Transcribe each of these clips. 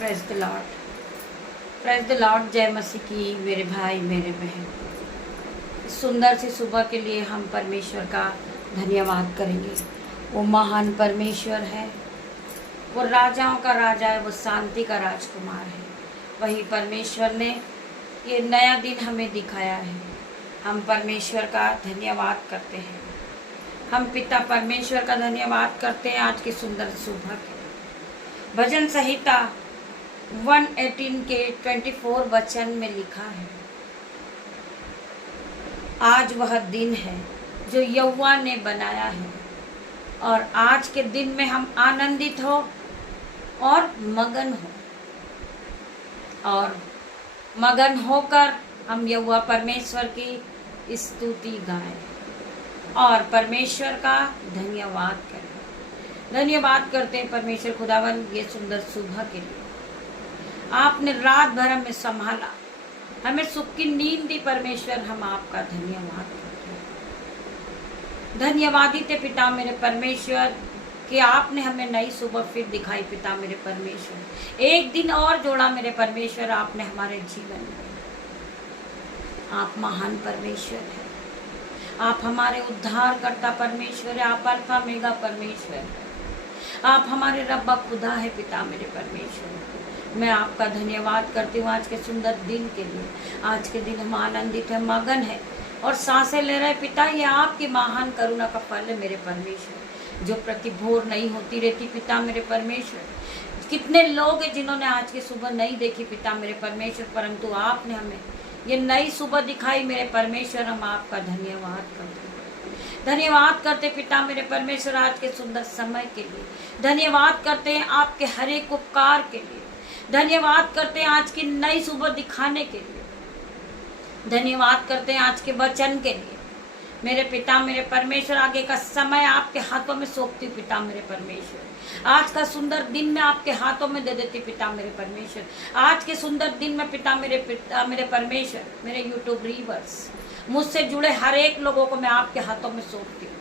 Praise the Lord, praise the Lord. जय मसीह की मेरे भाई मेरे बहन। इस सुंदर सी सुबह के लिए हम परमेश्वर का धन्यवाद करेंगे। वो महान परमेश्वर है, वो राजाओं का राजा है, वो शांति का राजकुमार है। वही परमेश्वर ने ये नया दिन हमें दिखाया है। हम परमेश्वर का धन्यवाद करते हैं। हम पिता परमेश्वर का धन्यवाद करते हैं आज की सुंदर सुबह के। भजन संहिता 118 के 24 वचन में लिखा है, आज वह दिन है जो यहोवा ने बनाया है और आज के दिन में हम आनंदित हो और मगन होकर हम यहोवा परमेश्वर की स्तुति गाएं और परमेश्वर का धन्यवाद करें। धन्यवाद करते हैं परमेश्वर खुदावन ये सुंदर सुबह के लिए। आपने रात भर हमें संभाला, हमें सुख की नींद दी। परमेश्वर हम आपका धन्यवाद करते हैं। धन्यवादित पिता मेरे परमेश्वर कि आपने हमें नई सुबह फिर दिखाई। पिता मेरे परमेश्वर एक दिन और जोड़ा मेरे परमेश्वर आपने हमारे जीवन में। आप महान परमेश्वर है, आप हमारे उद्धारकर्ता परमेश्वर है, आप अल्फा मेगा परमेश्वर है, आप हमारे रब्बा खुदा है। पिता मेरे परमेश्वर मैं आपका धन्यवाद करती हूँ आज के सुंदर दिन के लिए। आज के दिन हम आनंदित है, मगन है और सांसें ले रहे। पिता ये आपकी महान करुणा का फल है मेरे परमेश्वर, जो प्रति भोर नहीं होती रहती। पिता मेरे परमेश्वर कितने लोग हैं जिन्होंने आज की सुबह नहीं देखी पिता मेरे परमेश्वर, परंतु आपने हमें ये नई सुबह दिखाई मेरे परमेश्वर। हम आपका धन्यवाद करते हैं, धन्यवाद करते पिता मेरे परमेश्वर आज के सुंदर समय के लिए। धन्यवाद करते हैं आपके हर एक उपकार के लिए। धन्यवाद करते हैं आज की नई सुबह दिखाने के लिए। धन्यवाद करते हैं आज के वचन के लिए। मेरे पिता मेरे परमेश्वर आगे का समय आपके हाथों में सौंपती हूँ। पिता मेरे परमेश्वर आज का सुंदर दिन मैं आपके हाथों में दे देती। पिता मेरे परमेश्वर आज के सुंदर दिन में पिता मेरे परमेश्वर मेरे यूट्यूब रीवर्स मुझसे जुड़े हर एक लोगों को मैं आपके हाथों में सौंपती हूँ।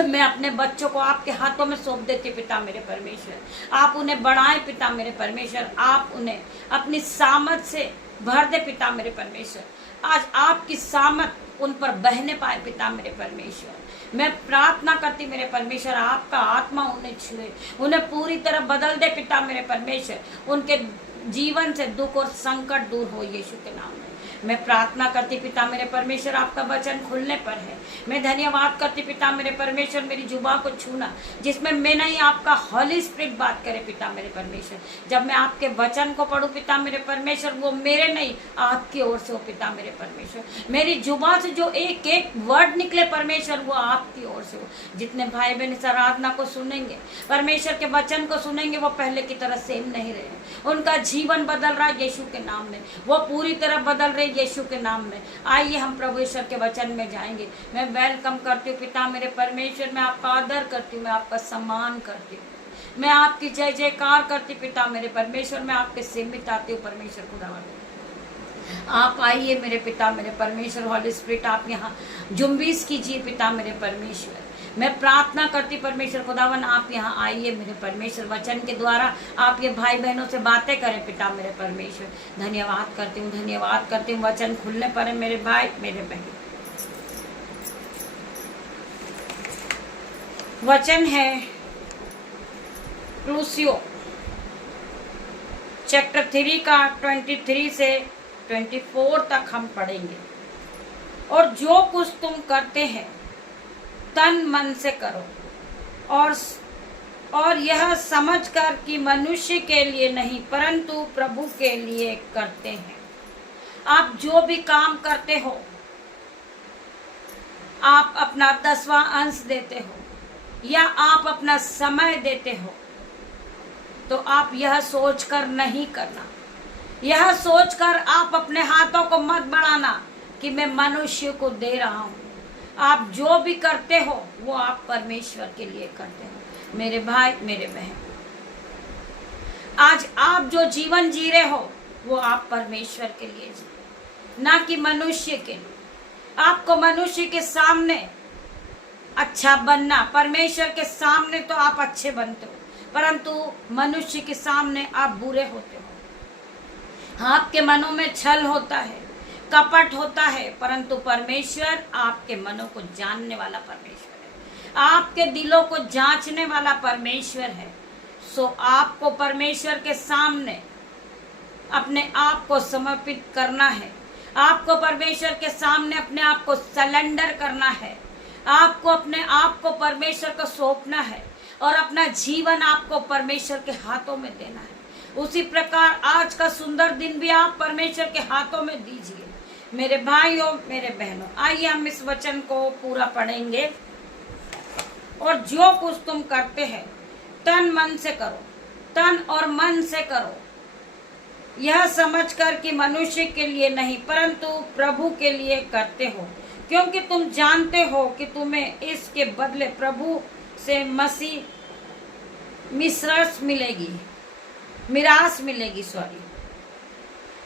मैं अपने बच्चों को आपके हाथों में सौंप देती पिता मेरे परमेश्वर। आप उन्हें बढ़ाएं पिता मेरे परमेश्वर, आप उन्हें अपनी सामर्थ से भर दे पिता मेरे परमेश्वर। आज आपकी सामर्थ उन पर बहने पाए पिता मेरे परमेश्वर। मैं प्रार्थना करती मेरे परमेश्वर आपका आत्मा उन्हें छुए, उन्हें पूरी तरह बदल दे पिता मेरे परमेश्वर। उनके जीवन से दुख और संकट दूर हो यीशु के नाम में। मैं प्रार्थना करती पिता मेरे परमेश्वर आपका वचन खुलने पर है। मैं धन्यवाद करती पिता मेरे परमेश्वर मेरी जुबान को छूना जिसमें मैं नहीं आपका हॉली स्पिरिट बात करे पिता मेरे परमेश्वर। जब मैं आपके वचन को पढ़ूं पिता मेरे परमेश्वर वो मेरे नहीं आपकी ओर से हो पिता मेरे परमेश्वर। मेरी जुबान से जो एक एक वर्ड निकले परमेश्वर वो आपकी ओर से हो। जितने भाई बहन इस आराधना को सुनेंगे परमेश्वर के वचन को सुनेंगे वो पहले की तरह सेम नहीं रहे। उनका जीवन बदल रहा है यीशु के नाम में, वो पूरी तरह बदल रहे यीशु के नाम में। आइए हम प्रभु ईश्वर के वचन में जाएंगे। मैं वेलकम करती हूँ पिता मेरे परमेश्वर, मैं आपका आदर करती हूँ, मैं आपका सम्मान करती हूँ, मैं आपकी जय जयकार करती पिता मेरे परमेश्वर। मैं आपके सीमित आती हूँ परमेश्वर खुदावंद। आप आइए मेरे पिता मेरे परमेश्वर, हॉली स्पिरिट आप यहाँ जुम्बिश कीजिए पिता मेरे परमेश्वर। मैं प्रार्थना करती परमेश्वर खुदावन आप यहाँ आइए मेरे परमेश्वर। वचन के द्वारा आप ये भाई बहनों से बातें करें पिता मेरे परमेश्वर। धन्यवाद करती हूँ, धन्यवाद करती हूँ। वचन खुलने पर है मेरे भाई मेरे बहन। वचन है क्लूसियो चैप्टर 3 का 23 से 24 तक हम पढ़ेंगे। और जो कुछ तुम करते हैं तन मन से करो और यह समझकर कि मनुष्य के लिए नहीं परंतु प्रभु के लिए करते हैं। आप जो भी काम करते हो, आप अपना 10वां अंश देते हो या आप अपना समय देते हो, तो आप यह सोचकर नहीं करना, यह सोचकर आप अपने हाथों को मत बढ़ाना कि मैं मनुष्य को दे रहा हूं। आप जो भी करते हो वो आप परमेश्वर के लिए करते हो मेरे भाई मेरे बहन। आज आप जो जीवन जी रहे हो वो आप परमेश्वर के लिए जी, ना कि मनुष्य के लिए। आपको मनुष्य के सामने अच्छा बनना, परमेश्वर के सामने तो आप अच्छे बनते हो, परंतु मनुष्य के सामने आप बुरे होते हो। आपके मनों में छल होता है, कपट होता है, परंतु परमेश्वर आपके मनों को जानने वाला परमेश्वर है, आपके दिलों को जांचने वाला परमेश्वर है। सो आपको परमेश्वर के सामने अपने आप को समर्पित करना है, आपको परमेश्वर के सामने अपने आप को सरेंडर करना है, आपको अपने आप को परमेश्वर को सौंपना है और अपना जीवन आपको परमेश्वर के हाथों में देना है। उसी प्रकार आज का सुंदर दिन भी आप परमेश्वर के हाथों में दीजिए। मेरे भाइयों, मेरे बहनों, आइए हम इस वचन को पूरा पढ़ेंगे। और जो कुछ तुम करते हैं तन मन से करो, तन और मन से करो, यह समझकर कि मनुष्य के लिए नहीं परंतु प्रभु के लिए करते हो, क्योंकि तुम जानते हो कि तुम्हें इसके बदले प्रभु से मिरास मिलेगी।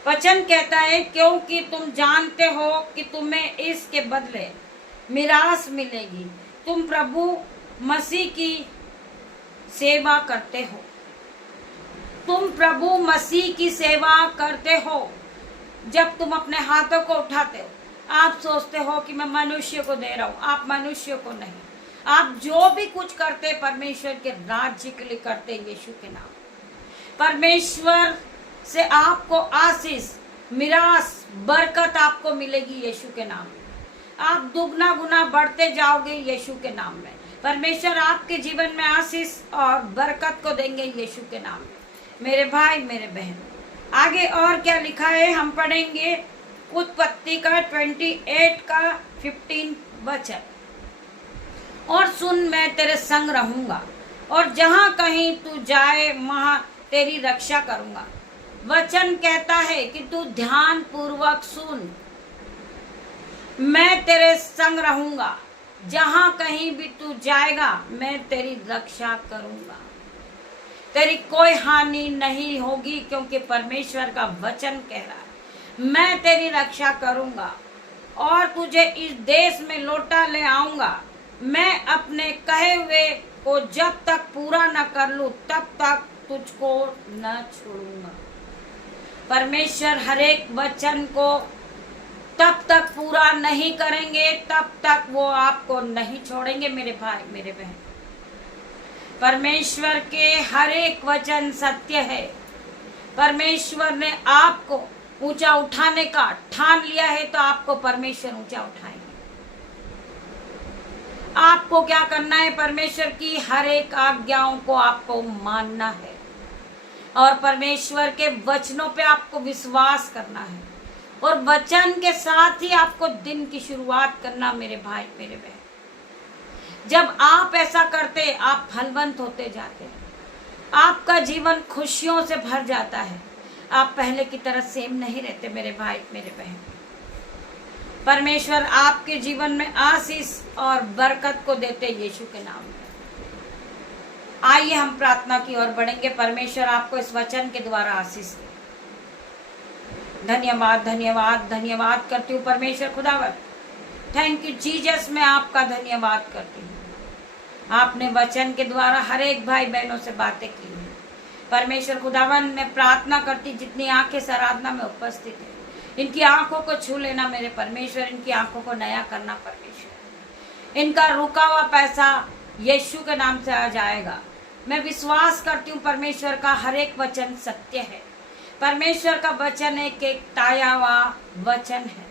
वचन कहता है क्योंकि तुम जानते हो कि तुम्हें इसके बदले मिरास मिलेगी। तुम प्रभु मसीह की सेवा करते हो, तुम प्रभु मसीह की सेवा करते हो। जब तुम अपने हाथों को उठाते हो, आप सोचते हो कि मैं मनुष्य को दे रहा हूं, आप मनुष्य को नहीं, आप जो भी कुछ करते परमेश्वर के राज्य के लिए करते यीशु के नाम। परमेश्वर से आपको आशीष, मिरास, बरकत आपको मिलेगी यीशु के नाम में। आप दुगना गुना बढ़ते जाओगे यीशु के नाम में। परमेश्वर आपके जीवन में आशीष और बरकत को देंगे यीशु के नाम में। मेरे भाई, मेरे बहन, आगे और क्या लिखा है हम पढ़ेंगे। उत्पत्ति का 28 का 15 वचन। और सुन, मैं तेरे संग रहूंगा और जहां कहीं तू जाए वहां तेरी रक्षा करूंगा। वचन कहता है कि तू ध्यान पूर्वक सुन, मैं तेरे संग रहूंगा, जहां कहीं भी तू जाएगा मैं तेरी रक्षा करूंगा, तेरी कोई हानि नहीं होगी, क्योंकि परमेश्वर का वचन कह रहा है मैं तेरी रक्षा करूंगा और तुझे इस देश में लौटा ले आऊंगा। मैं अपने कहे हुए को जब तक पूरा न कर लूं तब तक तुझको न छोड़ूंगा। परमेश्वर हर एक वचन को तब तक पूरा नहीं करेंगे तब तक वो आपको नहीं छोड़ेंगे। मेरे भाई, मेरे बहन, परमेश्वर के हर एक वचन सत्य है। परमेश्वर ने आपको ऊंचा उठाने का ठान लिया है तो आपको परमेश्वर ऊंचा उठाएंगे। आपको क्या करना है? परमेश्वर की हर एक आज्ञाओं को आपको मानना है और परमेश्वर के वचनों पे आपको विश्वास करना है और वचन के साथ ही आपको दिन की शुरुआत करना। मेरे भाई, मेरे बहन, जब आप ऐसा करते आप फलवंत होते जाते हैं, आपका जीवन खुशियों से भर जाता है, आप पहले की तरह सेम नहीं रहते। मेरे भाई, मेरे बहन, परमेश्वर आपके जीवन में आशीष और बरकत को देते यीशु के नाम में। आइए हम प्रार्थना की ओर बढ़ेंगे। परमेश्वर आपको इस वचन के द्वारा आशीष दे। धन्यवाद, धन्यवाद, धन्यवाद करती हूँ परमेश्वर खुदावन। थैंक यू जीसस, मैं आपका धन्यवाद करती हूँ। आपने वचन के द्वारा हर एक भाई बहनों से बातें की हैं। परमेश्वर खुदावन, मैं प्रार्थना करती जितनी आंखें इस आराधना में उपस्थित है, इनकी आंखों को छू लेना मेरे परमेश्वर, इनकी आंखों को नया करना परमेश्वर। इनका रुका हुआ पैसा यीशु के नाम से आ जाएगा। मैं विश्वास करती हूँ परमेश्वर का हर एक वचन सत्य है। परमेश्वर का वचन एक एक ताया हुआ वचन है।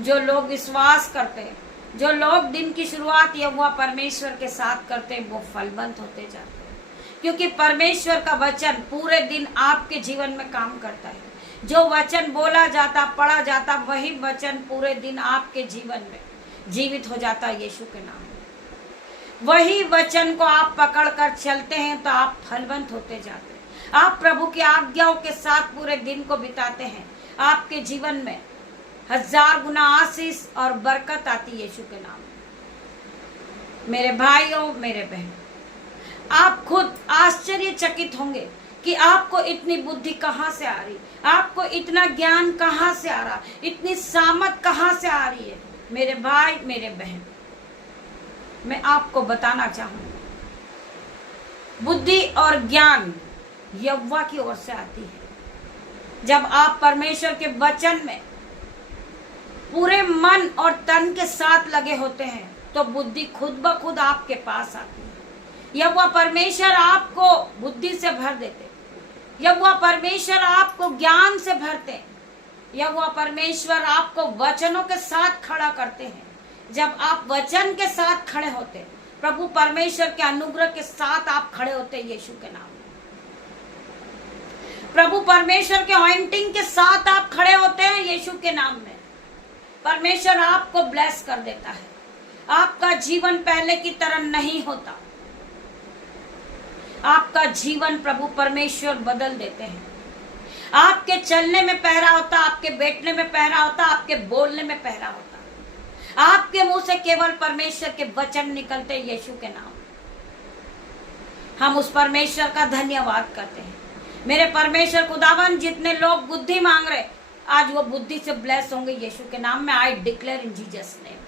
जो लोग विश्वास करते हैं, जो लोग दिन की शुरुआत यहोवा परमेश्वर के साथ करते हैं, वो फलवंत होते जाते हैं, क्योंकि परमेश्वर का वचन पूरे दिन आपके जीवन में काम करता है। जो वचन बोला जाता, पढ़ा जाता, वही वचन पूरे दिन आपके जीवन में जीवित हो जाता है यीशु के नाम में। वही वचन को आप पकड़ कर चलते हैं तो आप फलवंत होते जाते हैं। आप प्रभु की आज्ञाओं के साथ पूरे दिन को बिताते हैं, आपके जीवन में 1000 गुना आशीष और बरकत आती यीशु के नाम में। मेरे भाइयों, मेरे बहन, आप खुद आश्चर्यचकित होंगे कि आपको इतनी बुद्धि कहाँ से आ रही, आपको इतना ज्ञान कहाँ से आ रहा, इतनी सामत कहाँ से आ रही है। मेरे भाई, मेरे बहन, मैं आपको बताना चाहूंगी, बुद्धि और ज्ञान यहोवा की ओर से आती है। जब आप परमेश्वर के वचन में पूरे मन और तन के साथ लगे होते हैं तो बुद्धि खुद ब खुद आपके पास आती है। यहोवा परमेश्वर आपको बुद्धि से भर देते, यहोवा परमेश्वर आपको ज्ञान से भरते, यहोवा परमेश्वर आपको वचनों के साथ खड़ा करते हैं। जब आप वचन के साथ खड़े होते, प्रभु परमेश्वर के अनुग्रह के साथ आप खड़े होते यीशु के नाम में। प्रभु परमेश्वर के ऑइंटिंग के साथ आप खड़े होते हैं यीशु के नाम में। परमेश्वर आपको ब्लेस कर देता है। आपका जीवन पहले की तरह नहीं होता। आपका जीवन प्रभु परमेश्वर बदल देते हैं। आपके चलने में पहरा होता, आपके बैठने में पहरा होता, आपके बोलने में पहरा होता। आपके मुंह से केवल परमेश्वर के वचन निकलते यीशु के नाम। हम उस परमेश्वर का धन्यवाद करते हैं। मेरे परमेश्वर खुदावन, जितने लोग बुद्धि मांग रहे आज वो बुद्धि से ब्लेस होंगे यीशु के नाम में। I declare in Jesus name.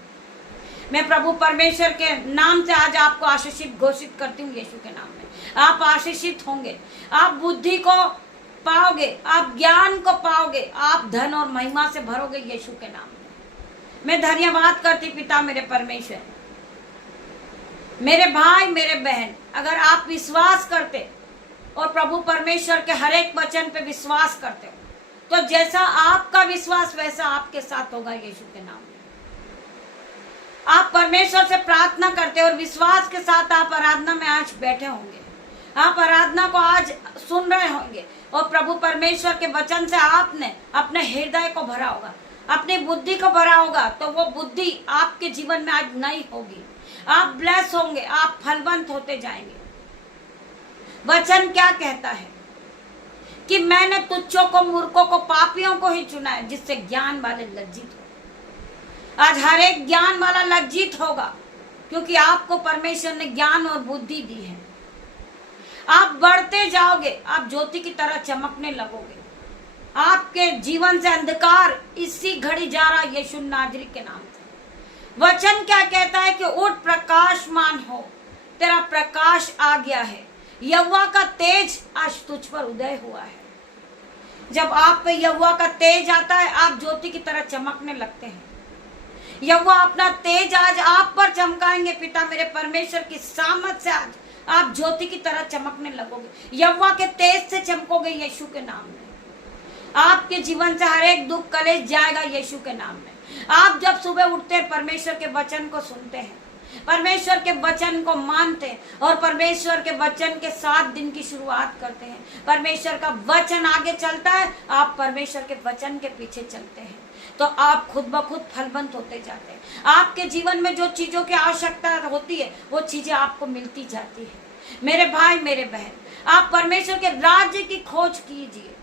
मैं प्रभु परमेश्वर के नाम से आज आपको आशीषित घोषित करती हूँ यीशु के नाम में। आप आशीषित होंगे, आप बुद्धि को पाओगे, आप ज्ञान को पाओगे, आप धन और महिमा से भरोगे यीशु के नाम में। मैं धन्यवाद करती पिता मेरे परमेश्वर। मेरे भाई मेरे बहन, अगर आप विश्वास करते और प्रभु परमेश्वर के हर एक वचन पे विश्वास करते हो तो जैसा आपका विश्वास वैसा आपके साथ होगा यीशु के नाम में। आप परमेश्वर से प्रार्थना करते और विश्वास के साथ आप आराधना में आज बैठे होंगे। आप आराधना को आज सुन रहे होंगे और प्रभु परमेश्वर के वचन से आपने अपने हृदय को भरा होगा, अपनी बुद्धि को भरा होगा, तो वो बुद्धि आपके जीवन में आज नई होगी। आप ब्लेस होंगे, आप फलवंत होते जाएंगे। वचन क्या कहता है कि मैंने तुच्छों को, मूर्खों को, पापियों को ही चुना है जिससे ज्ञान वाले लज्जित हो। आज हर एक ज्ञान वाला लज्जित होगा क्योंकि आपको परमेश्वर ने ज्ञान और बुद्धि दी है। आप बढ़ते जाओगे, आप ज्योति की तरह चमकने लगोगे। आपके जीवन से अंधकार इसी घड़ी जा रहा यीशु नाजरी के नाम से। वचन क्या कहता है कि उठ प्रकाशमान हो, तेरा प्रकाश आ गया है, यहोवा का तेज आज तुझ पर उदय हुआ है। जब आप पे यहोवा का तेज आता है आप ज्योति की तरह चमकने लगते हैं। यहोवा अपना तेज आज आप पर चमकाएंगे। पिता मेरे परमेश्वर की सामर्थ से आज आप ज्योति की तरह चमकने लगोगे। यहोवा के तेज से चमकोगे यीशु के नाम में। आपके जीवन से हर एक दुख कलेश जाएगा यीशु के नाम में। आप जब सुबह उठते हैं परमेश्वर के वचन को सुनते हैं, परमेश्वर के वचन को मानते हैं और परमेश्वर के वचन के साथ दिन की शुरुआत करते हैं। परमेश्वर का वचन आगे चलता है, आप परमेश्वर के वचन के पीछे चलते हैं तो आप खुद ब खुद फलवंत होते जाते हैं। आपके जीवन में जो चीजों की आवश्यकता होती है वो चीजें आपको मिलती जाती है। मेरे भाई मेरे बहन, आप परमेश्वर के राज्य की खोज कीजिए।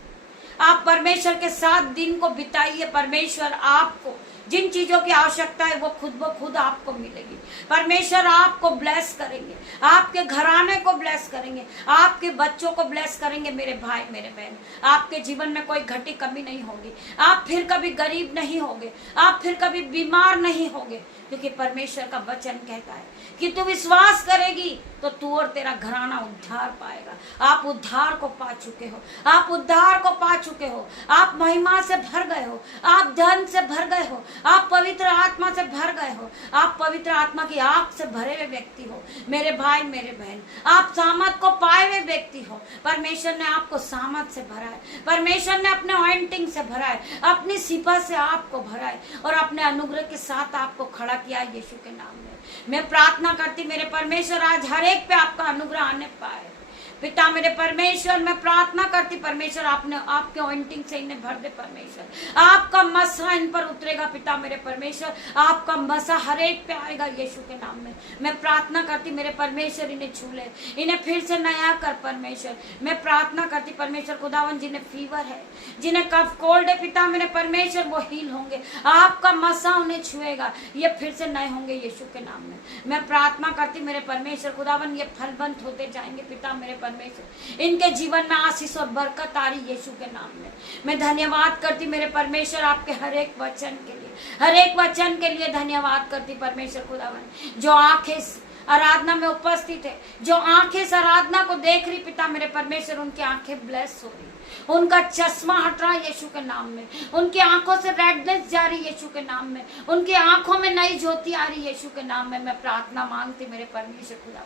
आप परमेश्वर के साथ दिन को बिताइए। परमेश्वर आपको जिन चीजों की आवश्यकता है वो खुद ब खुद आपको मिलेगी। परमेश्वर आपको ब्लेस करेंगे, आपके घराने को ब्लेस करेंगे, आपके बच्चों को ब्लेस करेंगे। मेरे भाई मेरे बहन, आपके जीवन में कोई घटी कमी नहीं होगी। आप फिर कभी गरीब नहीं होगे, आप फिर कभी बीमार नहीं होगे, क्योंकि परमेश्वर का वचन कहता है कि तू विश्वास करेगी तो तू और तेरा घराना उद्धार पाएगा। आप उद्धार को पा चुके हो, आप उद्धार को पा चुके हो। आप महिमा से भर गए हो, आप धन से भर गए हो, आप पवित्र आत्मा से भर गए हो, आप पवित्र आत्मा की आग से भरे हुए व्यक्ति हो। मेरे भाई मेरे बहन, आप सामर्थ को पाए हुए व्यक्ति हो। परमेश्वर ने आपको सामर्थ से भरा है, परमेश्वर ने अपने ऑइंटिंग से भरा है, अपनी सिफा से आपको भरा है और अपने अनुग्रह के साथ आपको खड़ा किया है यीशु के नाम में। मैं प्रार्थना करती मेरे परमेश्वर आज हर एक पे आपका अनुग्रह आने पाए। पिता मेरे परमेश्वर, मैं प्रार्थना करती परमेश्वर आपने आपके ऑइंटिंग से इन्हें भर दे। परमेश्वर आपका मसा इन पर उतरेगा। पिता मेरे परमेश्वर, आपका मसा हर एक पे आएगा यीशु के नाम में। मैं प्रार्थना करती मेरे परमेश्वर इन्हें छू ले, इन्हें फिर से नया कर। परमेश्वर मैं प्रार्थना करती परमेश्वर खुदावन, जिन्हें फीवर है, जिन्हें कफ कोल्ड है, पिता मेरे परमेश्वर वो हील होंगे। आपका मसा उन्हें छुएगा, ये फिर से नए होंगे यीशु के नाम में। मैं प्रार्थना करती मेरे परमेश्वर खुदावन, ये फलवंत होते जाएंगे। पिता मेरे परमेश्वर, इनके जीवन में आशीष और बरकत आ रही यीशु के नाम में। मैं धन्यवाद करती मेरे परमेश्वर आपके हर एक वचन के लिए, हर एक वचन के लिए धन्यवाद करती परमेश्वर खुदावन। जो आंखें आराधना में उपस्थित है, जो आंखें इस आराधना को देख रही पिता मेरे परमेश्वर, उनकी आंखें ब्लेस हो रही, उनका चश्मा हट रहा यीशु के नाम में, उनकी आंखों से रेडनेस जा रही यीशु के नाम में, उनकी आंखों में नई ज्योति आ रही यीशु के नाम में। मैं प्रार्थना मांगती मेरे परमेश्वर खुदा,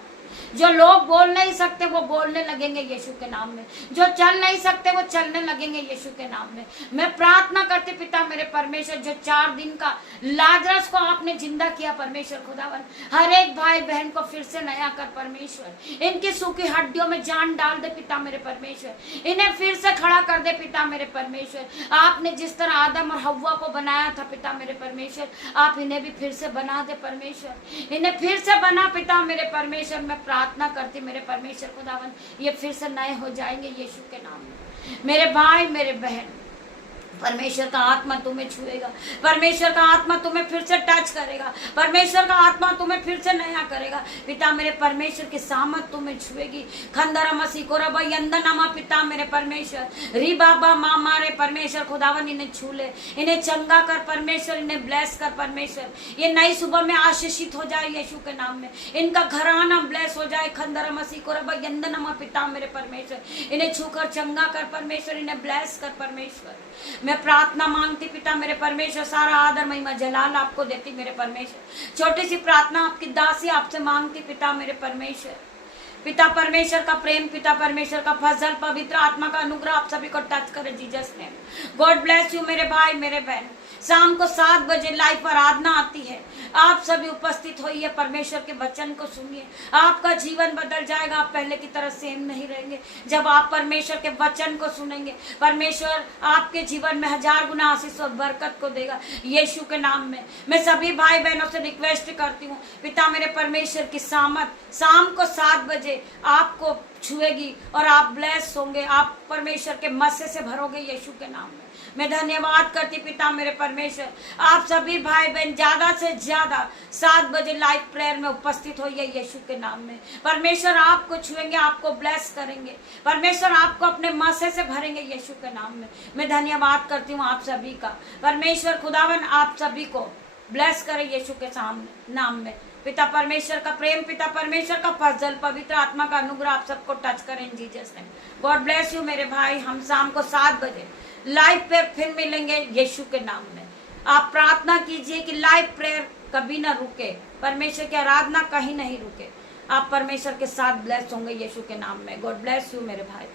जो लोग बोल नहीं सकते वो बोलने लगेंगे यीशु के नाम में, जो चल नहीं सकते वो चलने लगेंगे यीशु के नाम में। मैं प्रार्थना करती पिता मेरे परमेश्वर, जो 4 दिन का लाजरस को आपने जिंदा किया परमेश्वर खुदावन, हर एक भाई बहन को फिर से नया कर परमेश्वर, इनकी सूखी हड्डियों में जान डाल दे पिता मेरे परमेश्वर, इन्हें फिर से खड़ा कर दे पिता मेरे परमेश्वर। आपने जिस तरह आदम और हव्वा को बनाया था पिता मेरे परमेश्वर, आप इन्हें भी फिर से बना दे परमेश्वर, इन्हें फिर से बना पिता मेरे परमेश्वर। मैं प्रार्थना करती मेरे परमेश्वर खुदावन, ये फिर से नए हो जाएंगे यीशु के नाम में। मेरे भाई मेरे बहन, परमेश्वर का आत्मा तुम्हें छुएगा, परमेश्वर का आत्मा तुम्हें फिर से टच करेगा, परमेश्वर का आत्मा तुम्हें फिर से नया करेगा पिता मेरे परमेश्वर की सामत तुम्हें छुएगी। खंदरा मसी को रबा यंदनमा पिता मेरे परमेश्वर, री बाबा माँ मारे परमेश्वर खुदावन, इन्हें छू ले, इन्हें चंगा कर परमेश्वर, इन्हें ब्लेस कर परमेश्वर। ये नई सुबह में आशीषित हो जाए यीशु के नाम में, इनका घराना ब्लेस हो जाए। खंदरा मसी को रबा यंदनमा पिता मेरे परमेश्वर, इन्हें छूकर चंगा कर परमेश्वर, इन्हें ब्लेस कर परमेश्वर। मैं प्रार्थना मांगती पिता मेरे परमेश्वर, सारा आदर महिमा जलाल आपको देती मेरे परमेश्वर। छोटी सी प्रार्थना आपकी दासी आपसे मांगती पिता मेरे परमेश्वर। पिता परमेश्वर का प्रेम, पिता परमेश्वर का फजल, पवित्र आत्मा का अनुग्रह आप सभी को टच करे Jesus name. God bless you मेरे भाई मेरे बहन। शाम को 7 बजे लाइव आराधना आती है, आप सभी उपस्थित होइए, परमेश्वर के वचन को सुनिए, आपका जीवन बदल जाएगा, आप पहले की तरह सेम नहीं रहेंगे। जब आप परमेश्वर के वचन को सुनेंगे, परमेश्वर आपके जीवन में 1000 गुना आशीष और बरकत को देगा यीशु के नाम में। मैं सभी भाई बहनों से रिक्वेस्ट करती हूँ, पिता मेरे परमेश्वर की सामत शाम को 7 बजे आपको छुएगी और आप ब्लेस होंगे, आप परमेश्वर के मस्से से भरोगे यीशु के नाम में। मैं धन्यवाद करती पिता मेरे परमेश्वर, आप सभी भाई बहन ज्यादा से ज्यादा 7 बजे लाइव प्रेयर में उपस्थित होइए यीशु के नाम में। परमेश्वर आपको छुएंगे, आपको ब्लेस करेंगे, परमेश्वर आपको अपने मस्से से भरेंगे यीशु के नाम में। मैं धन्यवाद करती हूँ आप सभी का। परमेश्वर खुदावन आप सभी को ब्लेस करे यीशु के सामने नाम में। पिता परमेश्वर का प्रेम, पिता परमेश्वर का फजल, पवित्र आत्मा का अनुग्रह आप सबको टच करें इन Jesus name. God bless you मेरे भाई। हम शाम को 7 बजे लाइव पे फिर मिलेंगे यीशु के नाम में। आप प्रार्थना कीजिए कि लाइव प्रेयर कभी ना रुके, परमेश्वर की आराधना कहीं नहीं रुके। आप परमेश्वर के साथ ब्लेस होंगे यीशु के नाम में। गॉड ब्लेस यू मेरे भाई।